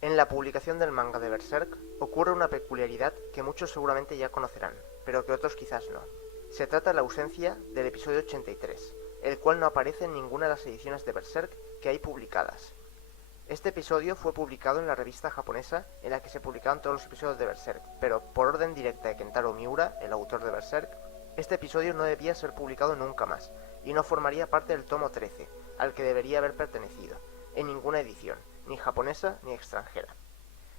En la publicación del manga de Berserk ocurre una peculiaridad que muchos seguramente ya conocerán, pero que otros quizás no. Se trata de la ausencia del episodio 83, el cual no aparece en ninguna de las ediciones de Berserk que hay publicadas. Este episodio fue publicado en la revista japonesa en la que se publicaban todos los episodios de Berserk, pero por orden directa de Kentaro Miura, el autor de Berserk, este episodio no debía ser publicado nunca más, y no formaría parte del tomo 13, al que debería haber pertenecido, en ninguna edición, ni japonesa ni extranjera.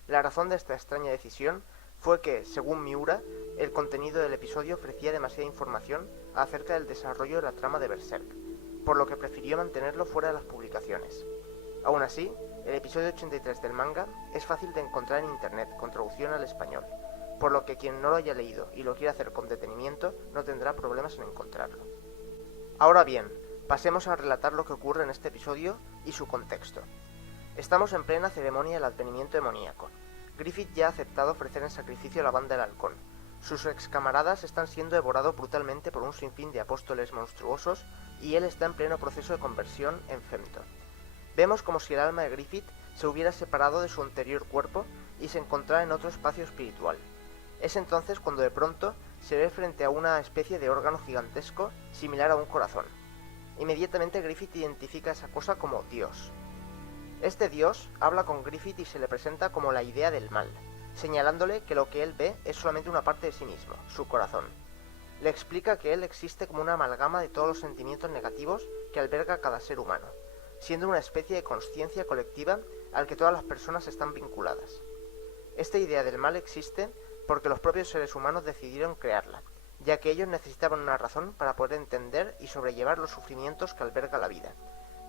La razón de esta extraña decisión fue que, según Miura, el contenido del episodio ofrecía demasiada información acerca del desarrollo de la trama de Berserk, por lo que prefirió mantenerlo fuera de las publicaciones. Aún así, el episodio 83 del manga es fácil de encontrar en internet con traducción al español, por lo que quien no lo haya leído y lo quiera hacer con detenimiento no tendrá problemas en encontrarlo. Ahora bien, pasemos a relatar lo que ocurre en este episodio y su contexto. Estamos en plena ceremonia del advenimiento demoníaco. Griffith ya ha aceptado ofrecer en sacrificio a la banda del halcón. Sus ex camaradas están siendo devorados brutalmente por un sinfín de apóstoles monstruosos y él está en pleno proceso de conversión en Femto. Vemos como si el alma de Griffith se hubiera separado de su anterior cuerpo y se encontrara en otro espacio espiritual. Es entonces cuando de pronto se ve frente a una especie de órgano gigantesco similar a un corazón. Inmediatamente Griffith identifica esa cosa como Dios. Este Dios habla con Griffith y se le presenta como la idea del mal, señalándole que lo que él ve es solamente una parte de sí mismo, su corazón. Le explica que él existe como una amalgama de todos los sentimientos negativos que alberga cada ser humano, siendo una especie de consciencia colectiva al que todas las personas están vinculadas. Esta idea del mal existe porque los propios seres humanos decidieron crearla, ya que ellos necesitaban una razón para poder entender y sobrellevar los sufrimientos que alberga la vida,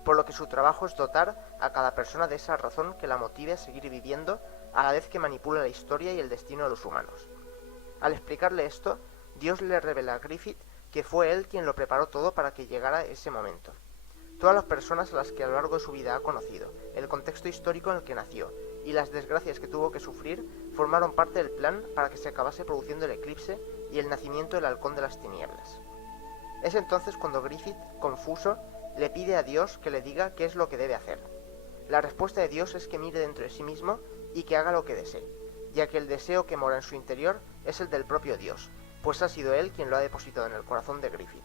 por lo que su trabajo es dotar a cada persona de esa razón que la motive a seguir viviendo a la vez que manipula la historia y el destino de los humanos. Al explicarle esto, Dios le revela a Griffith que fue él quien lo preparó todo para que llegara ese momento. Todas las personas a las que a lo largo de su vida ha conocido, el contexto histórico en el que nació y las desgracias que tuvo que sufrir formaron parte del plan para que se acabase produciendo el eclipse y el nacimiento del halcón de las tinieblas. Es entonces cuando Griffith, confuso, le pide a Dios que le diga qué es lo que debe hacer. La respuesta de Dios es que mire dentro de sí mismo y que haga lo que desee, ya que el deseo que mora en su interior es el del propio Dios, pues ha sido él quien lo ha depositado en el corazón de Griffith.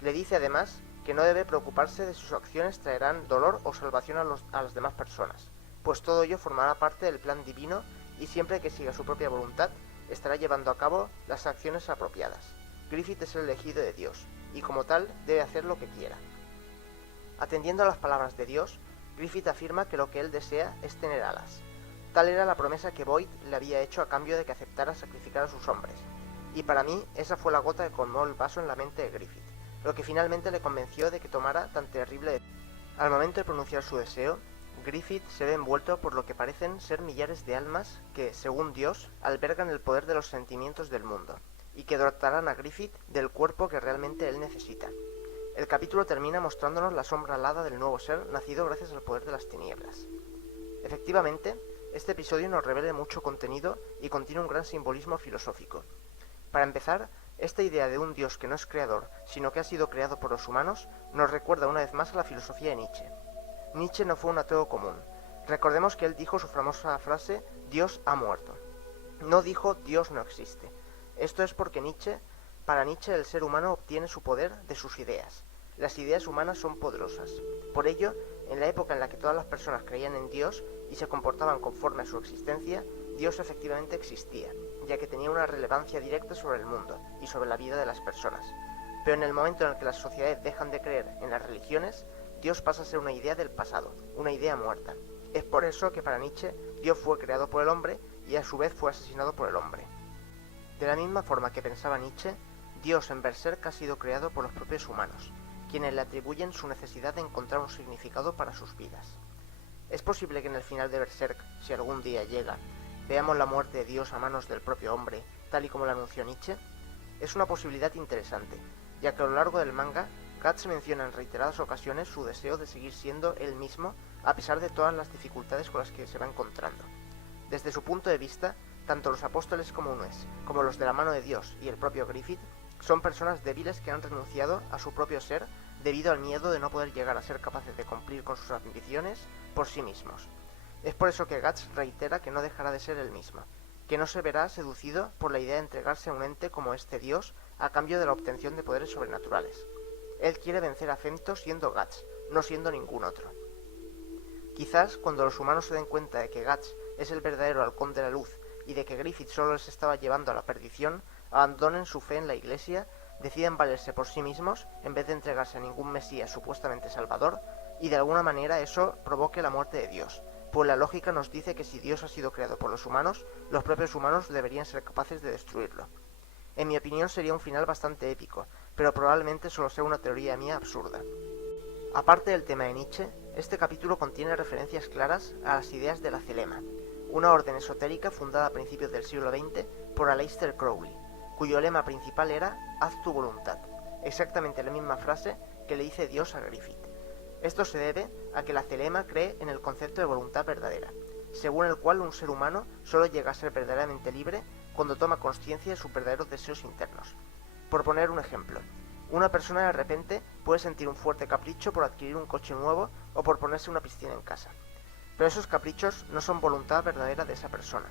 Le dice además que no debe preocuparse de si sus acciones traerán dolor o salvación a las demás personas, pues todo ello formará parte del plan divino y siempre que siga su propia voluntad estará llevando a cabo las acciones apropiadas. Griffith es el elegido de Dios, y como tal debe hacer lo que quiera. Atendiendo a las palabras de Dios, Griffith afirma que lo que él desea es tener alas. Tal era la promesa que Void le había hecho a cambio de que aceptara sacrificar a sus hombres, y para mí esa fue la gota que colmó el vaso en la mente de Griffith, lo que finalmente le convenció de que tomara tan terrible decisión. Al momento de pronunciar su deseo, Griffith se ve envuelto por lo que parecen ser millares de almas que, según Dios, albergan el poder de los sentimientos del mundo, y que dotarán a Griffith del cuerpo que realmente él necesita. El capítulo termina mostrándonos la sombra alada del nuevo ser nacido gracias al poder de las tinieblas. Efectivamente, este episodio nos revela mucho contenido y contiene un gran simbolismo filosófico. Para empezar, esta idea de un Dios que no es creador, sino que ha sido creado por los humanos, nos recuerda una vez más a la filosofía de Nietzsche. Nietzsche no fue un ateo común. Recordemos que él dijo su famosa frase, Dios ha muerto. No dijo Dios no existe. Esto es porque para Nietzsche el ser humano obtiene su poder de sus ideas. Las ideas humanas son poderosas. Por ello, en la época en la que todas las personas creían en Dios y se comportaban conforme a su existencia, Dios efectivamente existía, ya que tenía una relevancia directa sobre el mundo y sobre la vida de las personas. Pero en el momento en el que las sociedades dejan de creer en las religiones, Dios pasa a ser una idea del pasado, una idea muerta. Es por eso que para Nietzsche, Dios fue creado por el hombre y a su vez fue asesinado por el hombre. De la misma forma que pensaba Nietzsche, Dios en Berserk ha sido creado por los propios humanos, quienes le atribuyen su necesidad de encontrar un significado para sus vidas. Es posible que en el final de Berserk, si algún día llega, veamos la muerte de Dios a manos del propio hombre, tal y como lo anunció Nietzsche. Es una posibilidad interesante, ya que a lo largo del manga, Guts menciona en reiteradas ocasiones su deseo de seguir siendo él mismo a pesar de todas las dificultades con las que se va encontrando. Desde su punto de vista, tanto los apóstoles comunes como los de la mano de Dios y el propio Griffith Son personas débiles que han renunciado a su propio ser debido al miedo de no poder llegar a ser capaces de cumplir con sus ambiciones por sí mismos. Es por eso que Guts reitera que no dejará de ser el mismo, que no se verá seducido por la idea de entregarse a un ente como este dios a cambio de la obtención de poderes sobrenaturales. Él quiere vencer a Femto siendo Guts, no siendo ningún otro. Quizás cuando los humanos se den cuenta de que Guts es el verdadero halcón de la luz y de que Griffith solo les estaba llevando a la perdición, abandonen su fe en la Iglesia, deciden valerse por sí mismos en vez de entregarse a ningún mesías supuestamente salvador, y de alguna manera eso provoque la muerte de Dios, pues la lógica nos dice que si Dios ha sido creado por los humanos, los propios humanos deberían ser capaces de destruirlo. En mi opinión sería un final bastante épico, pero probablemente solo sea una teoría mía absurda. Aparte del tema de Nietzsche, este capítulo contiene referencias claras a las ideas de la Thelema, una orden esotérica fundada a principios del siglo XX por Aleister Crowley, cuyo lema principal era «Haz tu voluntad», exactamente la misma frase que le dice Dios a Griffith. Esto se debe a que la Thelema cree en el concepto de voluntad verdadera, según el cual un ser humano solo llega a ser verdaderamente libre cuando toma conciencia de sus verdaderos deseos internos. Por poner un ejemplo, una persona de repente puede sentir un fuerte capricho por adquirir un coche nuevo o por ponerse una piscina en casa. Pero esos caprichos no son voluntad verdadera de esa persona.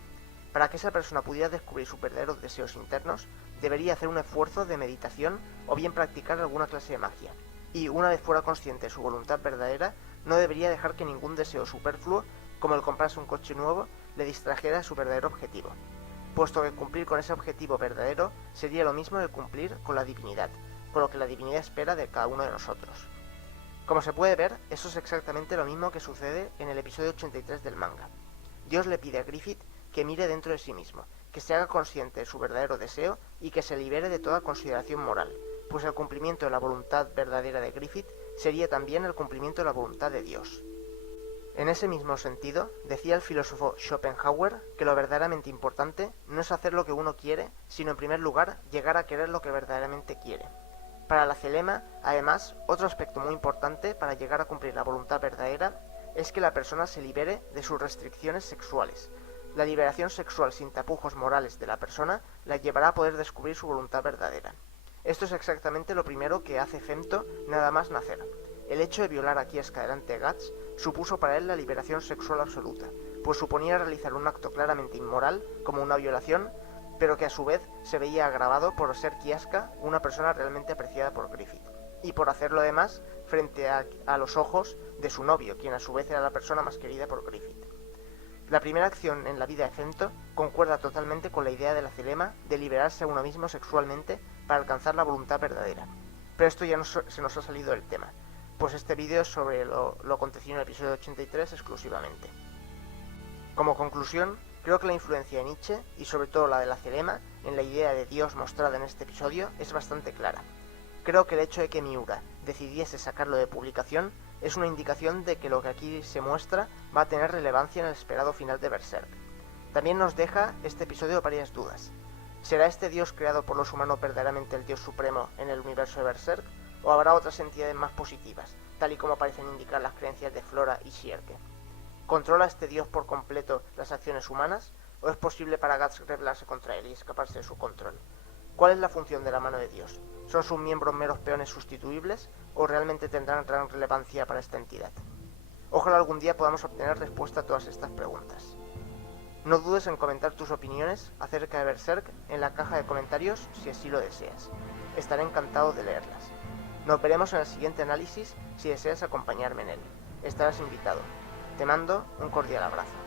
Para que esa persona pudiera descubrir sus verdaderos deseos internos, debería hacer un esfuerzo de meditación o bien practicar alguna clase de magia. Y una vez fuera consciente de su voluntad verdadera, no debería dejar que ningún deseo superfluo, como el comprarse un coche nuevo, le distrajera de su verdadero objetivo, puesto que cumplir con ese objetivo verdadero sería lo mismo que cumplir con la divinidad, con lo que la divinidad espera de cada uno de nosotros. Como se puede ver, eso es exactamente lo mismo que sucede en el episodio 83 del manga. Dios le pide a Griffith que mire dentro de sí mismo, que se haga consciente de su verdadero deseo y que se libere de toda consideración moral, pues el cumplimiento de la voluntad verdadera de Griffith sería también el cumplimiento de la voluntad de Dios. En ese mismo sentido, decía el filósofo Schopenhauer que lo verdaderamente importante no es hacer lo que uno quiere, sino en primer lugar llegar a querer lo que verdaderamente quiere. Para la Thelema, además, otro aspecto muy importante para llegar a cumplir la voluntad verdadera es que la persona se libere de sus restricciones sexuales. La liberación sexual sin tapujos morales de la persona la llevará a poder descubrir su voluntad verdadera. Esto es exactamente lo primero que hace Femto nada más nacer. El hecho de violar a Kieska delante de Guts supuso para él la liberación sexual absoluta, pues suponía realizar un acto claramente inmoral, como una violación, pero que a su vez se veía agravado por ser Kieska una persona realmente apreciada por Griffith, y por hacerlo además frente a los ojos de su novio, quien a su vez era la persona más querida por Griffith. La primera acción en la vida de Femto concuerda totalmente con la idea de la Thelema de liberarse a uno mismo sexualmente para alcanzar la voluntad verdadera. Pero esto ya se nos ha salido del tema, pues este vídeo es sobre lo acontecido en el episodio 83 exclusivamente. Como conclusión, creo que la influencia de Nietzsche, y sobre todo la de la Thelema, en la idea de Dios mostrada en este episodio, es bastante clara. Creo que el hecho de que Miura decidiese sacarlo de publicación es una indicación de que lo que aquí se muestra va a tener relevancia en el esperado final de Berserk. También nos deja este episodio varias dudas. ¿Será este dios creado por los humanos verdaderamente el dios supremo en el universo de Berserk? ¿O habrá otras entidades más positivas, tal y como parecen indicar las creencias de Flora y Sierke? ¿Controla este dios por completo las acciones humanas? ¿O es posible para Guts rebelarse contra él y escaparse de su control? ¿Cuál es la función de la mano de Dios? ¿Son sus miembros meros peones sustituibles o realmente tendrán gran relevancia para esta entidad? Ojalá algún día podamos obtener respuesta a todas estas preguntas. No dudes en comentar tus opiniones acerca de Berserk en la caja de comentarios si así lo deseas. Estaré encantado de leerlas. Nos veremos en el siguiente análisis si deseas acompañarme en él. Estarás invitado. Te mando un cordial abrazo.